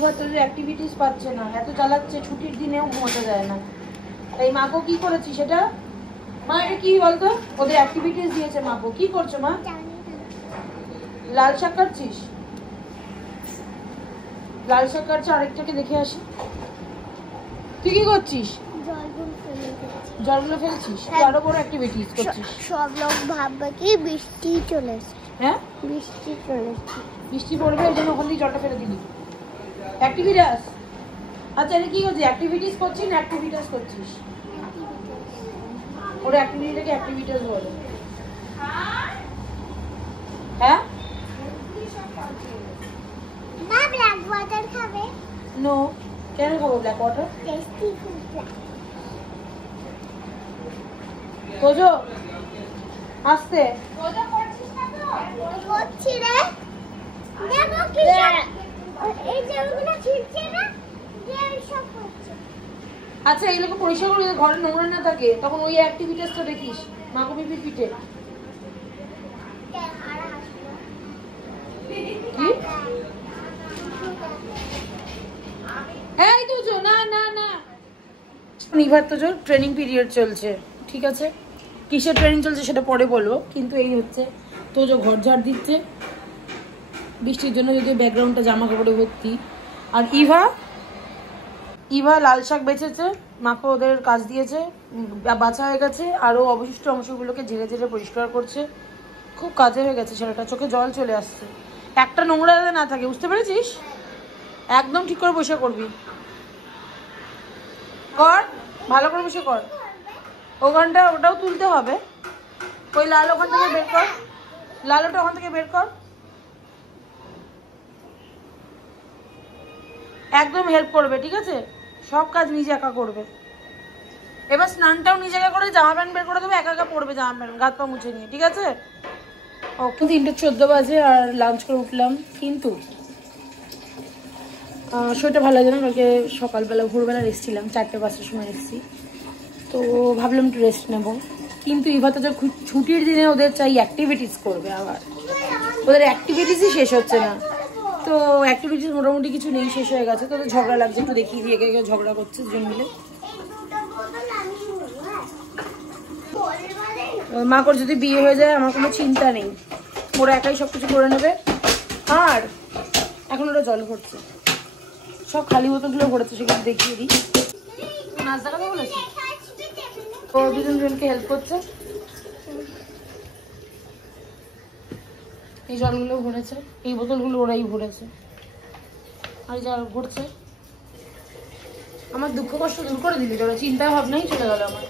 তোদের অ্যাক্টিভিটিস পাচ্ছে না, এত চালাচ্ছে, ছুটির দিনেও ঘুমাতে দেয় না। তাই মাকে কি করেছি সেটা মা, এটা কি বলতো? ওদের অ্যাক্টিভিটিস দিয়েছে মাকে। কি করছো মা? লাল শাক কাটছিস? লাল শাক কাটছে, আরেকটাকে দেখে আসি। তুই কি করছিস? জলগুলো ফেলছিস? আরো বড় অ্যাক্টিভিটিস করছিস। সব লোক ভাববে কি বৃষ্টি চলে এসেছে। হ্যাঁ, বৃষ্টি চলে এসেছে, বৃষ্টি পড়বে, এই জন্য ওখান থেকে জলটা ফেলে দিলি। অ্যাক্টিভিটাস। আচ্ছা, এটা কি করছিস? অ্যাক্টিভিটিস করছিস না অ্যাক্টিভিটাস করছিস? ওর অ্যাক্টিভিটিটাকে অ্যাক্টিভিটাস বলে। হ্যাঁ, মা ব্ল্যাক ওয়াটার খাবে? নো। কেন খাবো ব্ল্যাক ওয়াটার? টেস্টি খুব। তোজো আস্তে। তোজো করছিস না তো? করছি রে। দেখো কি এই যে ওগুলো ছিড়ছে না, যে সব করছে। আচ্ছা, এগুলোকে পরিষ্কার করে ঘরে নোংরা না থাকে, তখন ওই অ্যাক্টিভিটিসটা দেখিস মাকো পিপির পিঠে। কি? এই তোজো, না না না। এবার তোজো ট্রেনিং পিরিয়ড চলছে, ঠিক আছে? কিসের ট্রেনিং চলছে সেটা পরে বলবো, কিন্তু এই হচ্ছে তোজো ঘর ঝাড় দিচ্ছে বৃষ্টির জন্য, যদি ব্যাকগ্রাউন্ডটা জামা কাপড়ে ভর্তি। আর ইভা লাল শাক বেছেছে, মাকে ওদের কাজ দিয়েছে, বাছা হয়ে গেছে, আরও অবশিষ্ট অংশগুলোকে ঝেড়ে ঝেড়ে পরিষ্কার করছে। খুব কাজে হয়ে গেছে ছেলেটা, চোখে জল চলে আসছে। একটা নোংরা যাতে না থাকে, বুঝতে পেরেছিস? একদম ঠিক করে বসে করবি, কর ভালো করে বসে কর। ওখানটা ওটাও তুলতে হবে, ওই লাল ওখান থেকে বের কর, লাল ওটা ওখান থেকে বের কর। একদম হেল্প করবে, ঠিক আছে? সব কাজ নিজে একা করবে। এবার স্নানটাও নিজে একা করে, জামা প্যান্ট বের করে দেবে, একা একা পরবে জামা প্যান্ট, গাত পা মুছে নিয়ে, ঠিক আছে? ওকে, 3:14 বাজে আর লাঞ্চ করে উঠলাম, কিন্তু শরীরটা ভালো লাগে না। কালকে সকালবেলা ভোরবেলা রেস্ট ছিলাম, 4টে-5টার সময় এসেছি, তো ভাবলাম একটু রেস্ট নেব। কিন্তু ইভা তো ছুটির দিনে ওদের চাই অ্যাক্টিভিটিস করবে, আবার ওদের অ্যাক্টিভিটিসই শেষ হচ্ছে না। তো অ্যাক্টিভিটিস মোটামুটি কিছু নেই, শেষ হয়ে গেছে। তো ঝগড়া লাগছে, একটু দেখিয়ে দিয়ে একে ঝগড়া করছে দুজন মিলে। মা করে যদি বিয়ে হয়ে যায় আমার কোনো চিন্তা নেই, ওরা একাই সব কিছু করে নেবে। আর এখন ওরা জল ভরছে, সব খালি বোতলগুলো ভরেছে, সেগুলো দেখিয়ে দিই। নাচ দেখাতে বলেছে, ও দুজনকে হেল্প করছে। এই জলগুলো ভরেছে, এই বোতলগুলো ওরাই ভরেছে, আর যারা ভরছে। আমার দুঃখ কষ্ট দূর করে দিলি, তোরা চিন্তা ভাবনাই চলে গেল আমার।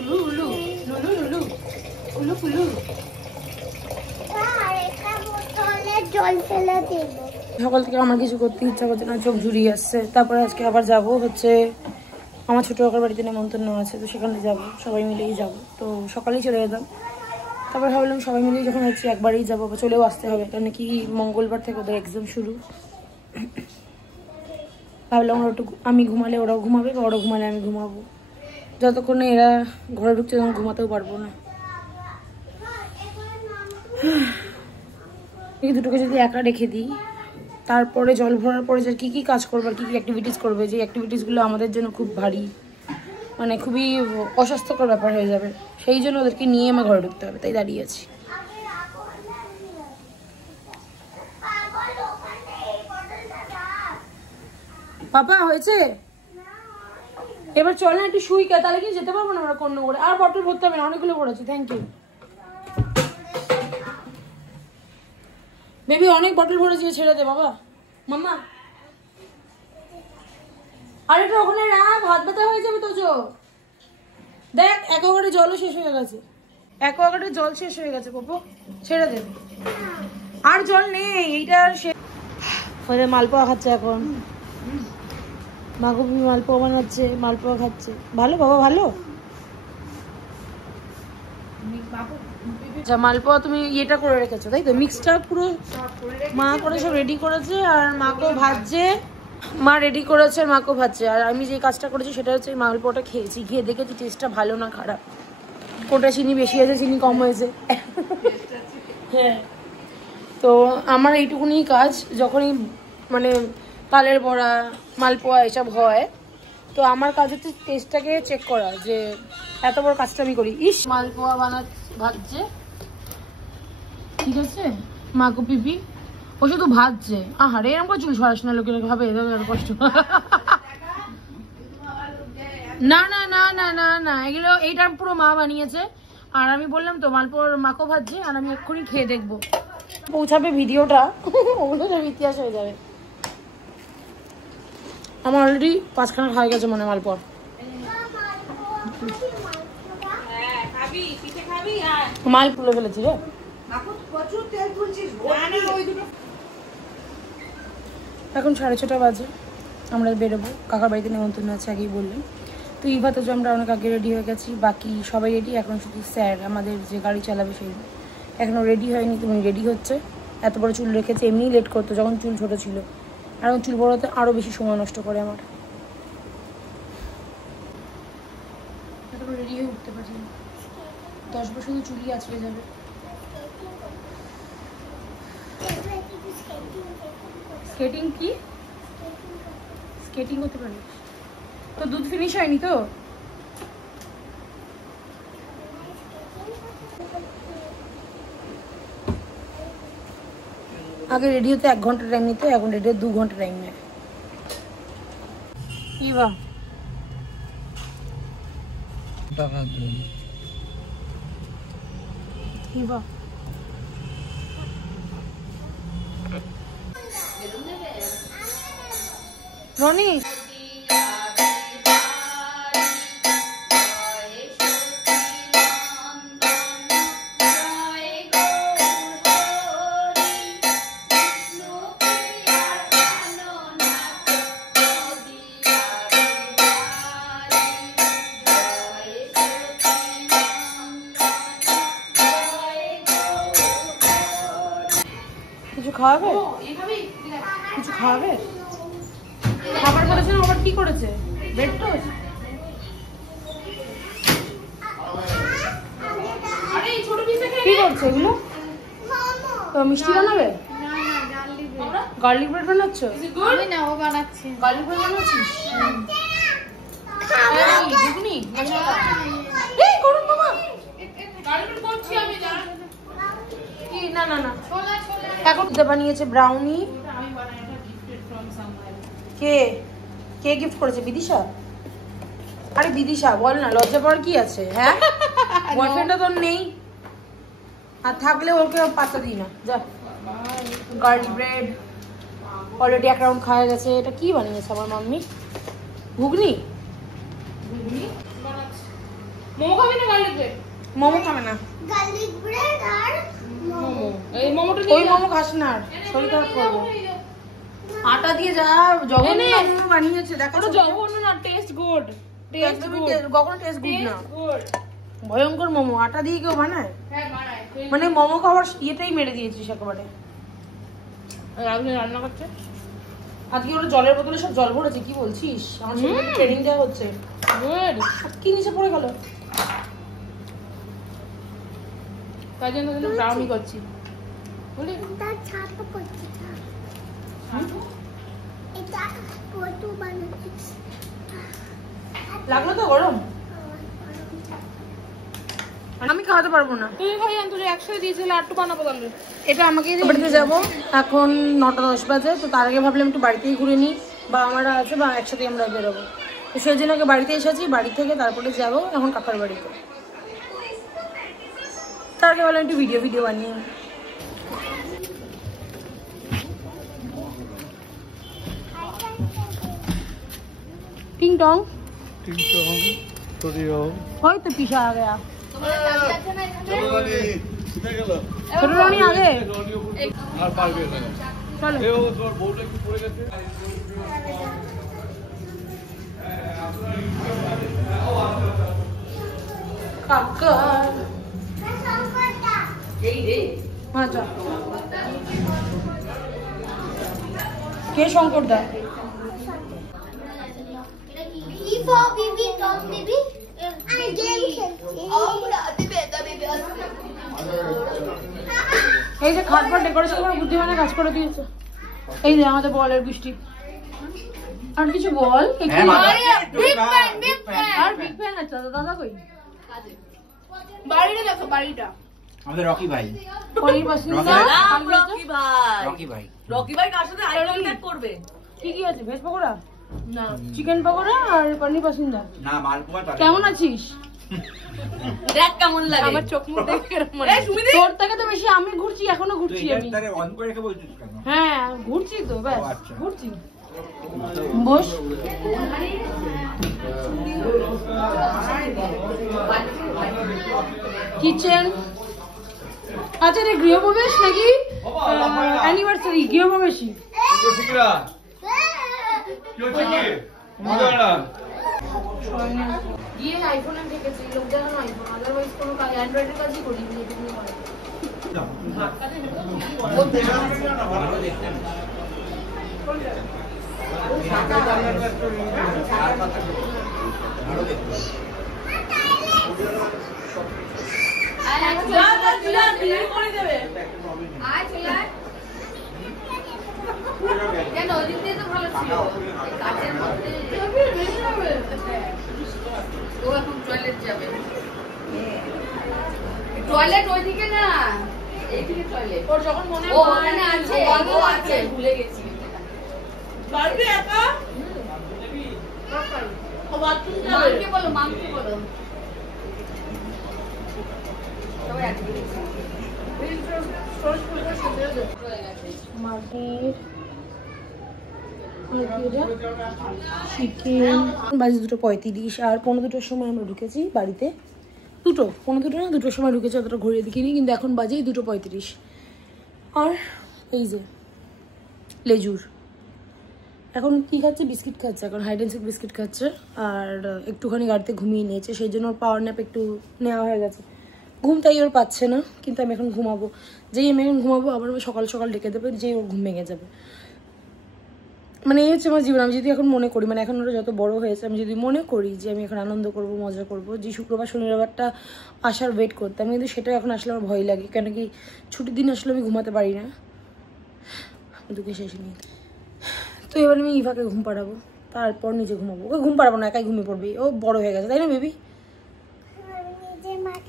উলু উলু লুলু লুলু উলু ফুলু। সকাল থেকে আমার কিছু করতে ইচ্ছা করছে না, চোখ জুড়িয়ে আসছে। তারপরে আজকে আবার যাব হচ্ছে আমার ছোটো কাকার বাড়িতে নেমন্তন্ন আছে, তো সেখানে যাব, সবাই মিলেই যাব। তো সকালেই চলে যেতাম, তারপরে ভাবলাম সবাই মিলেই যখন হচ্ছে একবারেই যাবো, চলেও আসতে হবে, কারণ কি মঙ্গলবার থেকে ওদের এক্সাম শুরু। ভাবলাম ওরা একটু, আমি ঘুমালে ওরাও ঘুমাবে, বা ওরা ঘুমালে আমি ঘুমাবো। যতক্ষণে এরা ঘরে ঢুকছে তখন ঘুমাতেও পারবো না। এই দুটোকে যদি একা রেখে দিই, তারপরে জল ভরার পরে যে কী কাজ করবে আর কী অ্যাক্টিভিটিস করবে, যে অ্যাক্টিভিটিসগুলো আমাদের জন্য খুব ভারী, মানে খুবই অস্বাস্থ্যকর ব্যাপার হয়ে যাবে। সেই জন্য ওদেরকে নিয়ে আমার ঘরে ঢুকতে হবে, তাই দাঁড়িয়ে আছি। পাপা হয়েছে, এবার চল না একটু শুই, তাহলে কি যেতে পারবো না আমরা কোন করে। আর বটল ভরতে হবে না, অনেকগুলো ভরেছি। থ্যাংক ইউ বেবি, অনেক বটল ভরেছি, ছেড়ে দে বাবা। মাম্মা আরেকটা ওখানে রাখ, হাত ব্যথা হয়ে যাবে তো। দেখ অ্যাকোয়াগার্ডের জলও শেষ হয়ে গেছে, অ্যাকোয়াগার্ডের জল শেষ হয়ে গেছে পপো, ছেড়ে দে, আর জল নেই। এইটা আর ওদের মালপোয়া খাচ্ছে এখন, মাগো মালপোয়া বানাচ্ছে, মালপোয়া খাচ্ছে। ভালো বাবা, ভালো। আচ্ছা, মালপোয়া তুমি ইয়েটা করে রেখেছো তাই তো, মিক্সটা পুরো মা করে সব রেডি করেছে, আর মাকেও ভাজছে, মা রেডি করেছে আর মাকেও ভাজছে। আর আমি যে কাজটা করেছি সেটা হচ্ছে মালপোয়াটা খেয়েছি, খেয়ে দেখেছি টেস্টটা ভালো না খারাপ, কোনটা চিনি বেশি হয়েছে চিনি কম হয়েছে। হ্যাঁ, তো আমার এইটুকুনি কাজ। যখনই মানে তালের বড়া, মালপোয়া এসব হয়। তো আমার কাজ হচ্ছে টেস্টটাকে চেক করা, যে এত বড় কাজটা আমি করি। ইস, মালপোয়া ভাজছে, ঠিক আছে, মাকো পিপি ও শুধু ভাজছে। আহারে, এরকম করে চুল সরাস না, লোকের ভাবে কষ্ট। না না না না না না, এগুলো এইটা পুরো মা বানিয়েছে। আর আমি বললাম তো মালপোয়ার মাকো ভাজছে, আর আমি এক্ষুনি খেয়ে দেখবো। পৌঁছাবে ভিডিওটা, ওগুলো সব ইতিহাস হয়ে যাবে। আমার অলরেডি 5খানা খাওয়া গেছে মনে হয় মালপোয়া। মাল তুলে ফেলেছি রে। এখন 6:30 বাজে, আমরা বেরোবো। কাকার বাড়িতে নেমন্তন্ন আছে, আগেই বললাম। তো ইভা তো আমরা অনেক আগে রেডি হয়ে গেছি, বাকি সবাই রেডি। এখন শুধু স্যার আমাদের যে গাড়ি চালাবে সেই এখনও রেডি হয়নি, তুমি রেডি হচ্ছে। এত বড় চুল রেখেছে, এমনিই লেট করতো যখন চুল ছোটো ছিল, আর এখন চুল বড়োতে আরও বেশি সময় নষ্ট করে আমার। রেডি হয়ে উঠতে পারছি না, 10 বছর শুধু চুলই আছড়ে যাবে। স্কেটিং কি? স্কেটিং করতে পারিস তো? দুধ ফিনিশ হয়নি তো? আগে রেডি হতে 1 ঘন্টা টাইম নিতে, এখন রেডি হতে 2 ঘন্টা টাইম নেয়। ইভা ইভা রনি, কিছু খাওয়াবে? কিছু খাওয়াবে? খাবার করেছে না, আবার কি করেছে? Bread toast? কি করছে এগুলো? মিষ্টি বানাবে? গার্লিক ব্রেড বানাচ্ছ? গার্লিক ব্রেড বানাচ্ছিস? ঘুগনি? এই করুন মামা, না না না, এখন বানিয়েছে ব্রাউনি। কে কে গিফট করেছে? বিদিশা? আরে বিদিশা বল না, লজ্জা পাওয়ার কি আছে? হ্যাঁ, বয়ফ্রেন্ডটা তোর নেই, আর থাকলে ওকে পাত্তা দিই না। যা, গার্লিক ব্রেড অলরেডি 1 রাউন্ড খাওয়া গেছে। এটা কি বানিয়েছে আমার মাম্মি? ঘুগনি? মোমো খাবে না? Garlic bread? মোমো খাবে না, গার্লিক ব্রেড আর মোমো। এই মোমোটা ওই মোমো খাস না, শরীর খারাপ করবে। আটা দিয়ে যা জঘন্য মোমো বানিয়েছে, দেখো তো। জঘন্য না, টেস্ট গুড। টেস্ট গুড, কখনো টেস্ট গুড না, ভয়ঙ্কর মোমো। আটা দিয়ে কেউ বানায়? হ্যাঁ বানায়, মানে মোমো খাওয়ার ইয়েটাই মেরে দিয়েছিস একেবারে। রাহুল রান্না করছে আজকে, ওরা জলের বোতলে সব জল ভরেছে। কি বলছিস? আমার সাথে ট্রেনিং দেওয়া হচ্ছে। গুড। কি নিচে পড়ে গেল? তাই জন্য ব্রাউনি করছি, বুঝলি? এটা ছাপ করছি, এটা কত বানাচ্ছি। লাগলো তো গরম? আমি খাওয়াতে পারবো না। তুই খাই, তুই একসাথে দিয়েছিলে, আর একটু বানাবো তাহলে। এটা আমাকে বাড়িতে যাবো, এখন 9টা 10 বাজে। তো তার আগে ভাবলাম একটু বাড়িতেই ঘুরে নিই, বা আমরা আছে বা একসাথে আমরা বেরোবো। তো সেই জন্য আগে বাড়িতে এসেছি, বাড়ি থেকে তারপরে যাবো এখন কাকার বাড়িতে। তার আগে ভাবলাম একটু ভিডিও বানিয়ে। टिंग टोंग होय तो पीछे आ गया। चलो रानी आगे काका हाँ जा के शंकर दा বিবি টম বিবি আর গেম খেলছি। এই যে খাটবার ডেকোরেশন করার বুদ্ধিমানের কাজ করে দিয়েছে। এই যে আমাদের বলের বৃষ্টি আর কিছু বল। বিগ ফ্যান আর বিগ ফ্যান আছে দাদা কই? বাড়িটা দেখো বাড়িটা। আমাদের রকি ভাই। পনির বাসিন্দা। রকি ভাই কার সাথে আইটেম প্যাক করবে? কি কি আছে? ভেজ পকোড়া না চিকেন পকোড়া আর পনির বাসিন্দা। না মালপোয়া। কেমন আছিস? দেখ কেমন লাগে আমার চোখ মুখ দেখে কেমন মনে হয়? তোর থেকে তো বেশি আমি ঘুরছি, এখনো ঘুরছি আমি। তুই অন করে রেখে বলছিস কেন? হ্যাঁ ঘুরছি তো ব্যাস আচ্ছা। ঘুরছি। বস। কিচেন আচ্ছা রে, গৃহপ্রবেশ নাকি অ্যানিভার্সারি? গৃহপ্রবেশই। গিয়ে আইফোন আমি দেখেছি, লোক দেখানো আইফোন, আদারওয়াইজ কোনো কাজ অ্যান্ড্রয়েডের কাজই করি নি। টয়লেট ওইদিকে না, এইদিকে টয়লেট। ওর যখন মনে হয় ওখানে আছে, ও আছে, ভুলে গেছি। পারবি একা? ও বাথরুম যাবে। মাকে বলো, মাকে বলো। সবাই একদিকে। চিকেন বাজে 2:35 আর 2:15 সময় আমরা ঢুকেছি বাড়িতে। 2:15 না 2টার সময় ঢুকেছি, অতটা ঘুরিয়ে দেখিনি, কিন্তু এখন বাজেই 2:35। আর এই যে লেজুর এখন কি খাচ্ছে? বিস্কিট খাচ্ছে, এখন হাইড অ্যান্ড সিক বিস্কিট খাচ্ছে। আর একটুখানি গাড়িতে ঘুমিয়ে নিয়েছে, সেই জন্য ওর পাওয়ার ন্যাপ একটু নেওয়া হয়ে গেছে। ঘুম তাই ওর পাচ্ছে না, কিন্তু আমি এখন ঘুমাবো। যেই আমি এখন ঘুমাবো আবার সকাল সকাল ডেকে দেবে, যেই ওর ঘুম ভেঙে যাবে। মানে এই হচ্ছে আমার জীবন। আমি যদি এখন মনে করি, মানে এখন ওরা যত বড় হয়েছে, আমি যদি মনে করি যে আমি এখন আনন্দ করব, মজা করব, যে শুক্রবার শনিবারটা আসার ওয়েট করতাম, কিন্তু সেটা এখন আসলে আমার ভয় লাগে। কেন কি ছুটির দিন আসলে আমি ঘুমাতে পারি না, দুঃখে শেষ নেই। তো এবার আমি ইভাকে ঘুম পাড়াবো, তারপর নিজে ঘুমাবো। ওকে ঘুম পাড়াবো না, একাই ঘুমিয়ে পড়বি, ও বড় হয়ে গেছে, তাই না বেবি?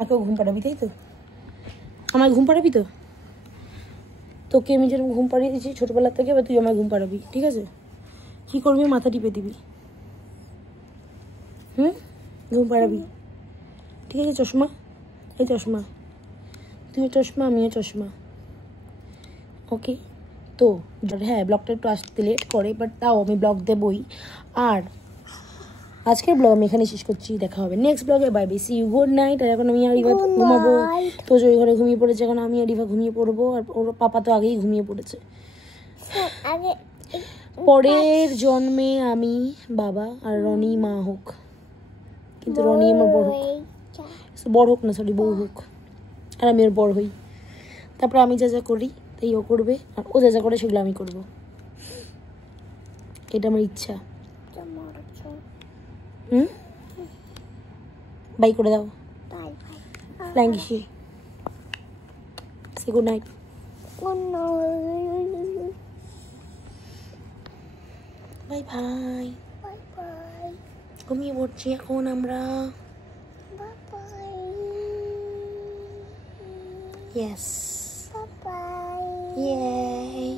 একেও ঘুম পাড়াবি, তাই তো? আমায় ঘুম পাড়াবি তো? তোকে আমি যেরকম ঘুম পাড়িয়ে দিয়েছি ছোটবেলার থেকে, এবার তুই আমায় ঘুম পাড়াবি, ঠিক আছে? কি করবি? মাথা টিপে দিবি, ঘুম পাড়াবি, ঠিক আছে? চশমা, এই চশমা, তুইও চশমা, আমিও চশমা, ওকে? তো হ্যাঁ, ব্লগটা একটু আসতে লেট করে, বাট তাও আমি ব্লগ দেবই। আর আজকের ব্লগ আমি এখানে শেষ করছি, দেখা হবে নেক্সট ব্লগে। Bye bye, see you, good night. আর এখন আমি আর রিভা ঘুমাবো, তো ওই ঘরে ঘুমিয়ে পড়েছে, এখন আমি আর রিভা ঘুমিয়ে পড়বো। আর ওর পাপা তো আগেই ঘুমিয়ে পড়েছে। পরের জন্মে আমি বাবা আর রনি মা হোক, কিন্তু রনি আমার বড় হোক না, সরি, বউ হোক, আর আমি ওর বড় হই। তারপরে আমি যা যা করি তাই ও করবে, আর ও যা যা করে সেগুলো আমি করবো। এটা আমার ইচ্ছা। বাই করে দাও, ফ্লাইং কিসি, সে গুড নাইট। বাই বাই, ঘুমিয়ে পড়ছি এখন আমরা। ইয়েস, ইয়ে।